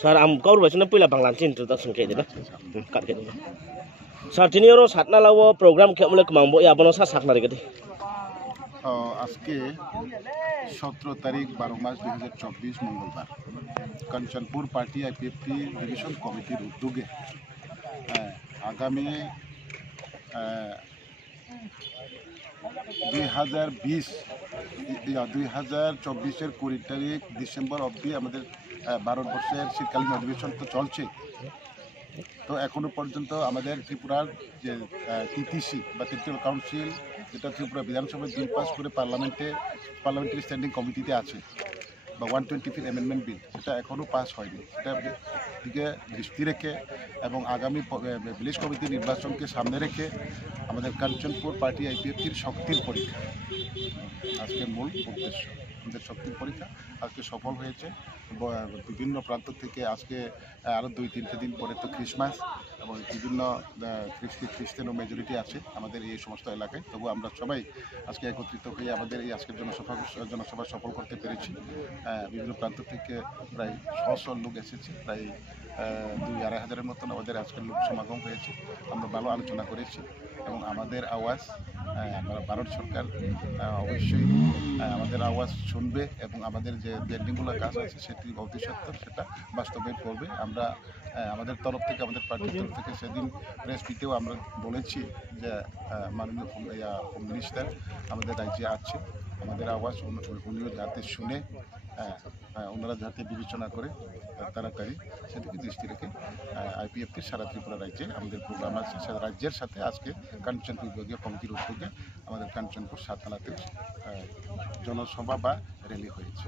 Sar am kau ruasnya pula banglan cin tu tak sengke je lah. Kat ke. Sar tini orang satna lawo program kayak mulai kemang bo ya bono sa sak nari kete. আজকে 17 তারিখ 12 মাস 2024 মঙ্গলবার Kanchanpur party IPFT division কমিটির উদ্যোগে আগামী 2024-এর 20 তারিখ December অবধি আমাদের ভারতবর্ষের শীতকালীন অধিবেশন তো চলছে। তো এখনো পর্যন্ত আমাদের ত্রিপুরার যে টিটিসি বা টেরিটোরিয়াল কাউন্সিল, যেটা ত্রিপুরা বিধানসভায় বিল পাস করে পার্লামেন্টারি স্ট্যান্ডিং কমিটিতে আছে, বা 125 অ্যামেন্ডমেন্ট বিল, সেটা এখনও পাস হয়নি। সেটা দিকে দৃষ্টি রেখে এবং আগামী ভিলেজ কমিটি নির্বাচনকে সামনে রেখে আমাদের কাঞ্চনপুর পার্টি আইপিএফটির শক্তির পরীক্ষা আজকের মূল উদ্দেশ্য। আমাদের শক্তির পরীক্ষা আজকে সফল হয়েছে। বিভিন্ন প্রান্ত থেকে আজকে আরও 2-3 দিন পরে তো ক্রিসমাস, এবং বিভিন্ন খ্রিস্টান মেজরিটি আছে আমাদের এই সমস্ত এলাকায়। তবু আমরা সবাই আজকে একত্রিত হয়ে আমাদের এই আজকের জনসভা সফল করতে পেরেছি। বিভিন্ন প্রান্ত থেকে প্রায় 100 লোক এসেছে, প্রায় 2-2.5 হাজারের মতন আমাদের আজকের লোক সমাগম হয়েছে। আমরা ভালো আলোচনা করেছি এবং আমাদের আওয়াজ ভারত সরকার অবশ্যই আমাদের আওয়াজ শুনবে এবং আমাদের যে পেন্ডিংগুলো কাজ আছে সেটি ভবিষ্যৎ সেটা বাস্তবায়ন করবে। আমরা আমাদের তরফ থেকে, আমাদের পার্টির তরফ থেকে সেদিন প্রেস মিটেও আমরা বলেছি যে মাননীয় হোম মিনিস্টার আমাদের রাজ্যে আছে, আমাদের আওয়াজ উনিও যাতে শুনে ওনারা যাতে বিবেচনা করে তাড়াতাড়ি সেদিকে দৃষ্টি রেখে আইপিএফটির সারা ত্রিপুরা রাজ্যে আমাদের প্রোগ্রাম আছে। সারা রাজ্যের সাথে আজকে কাঞ্চনপুর বিভাগীয় কমিটির উদ্যোগে আমাদের কাঞ্চনপুর সাতনালাতে জনসভা বা র্যালি হয়েছে।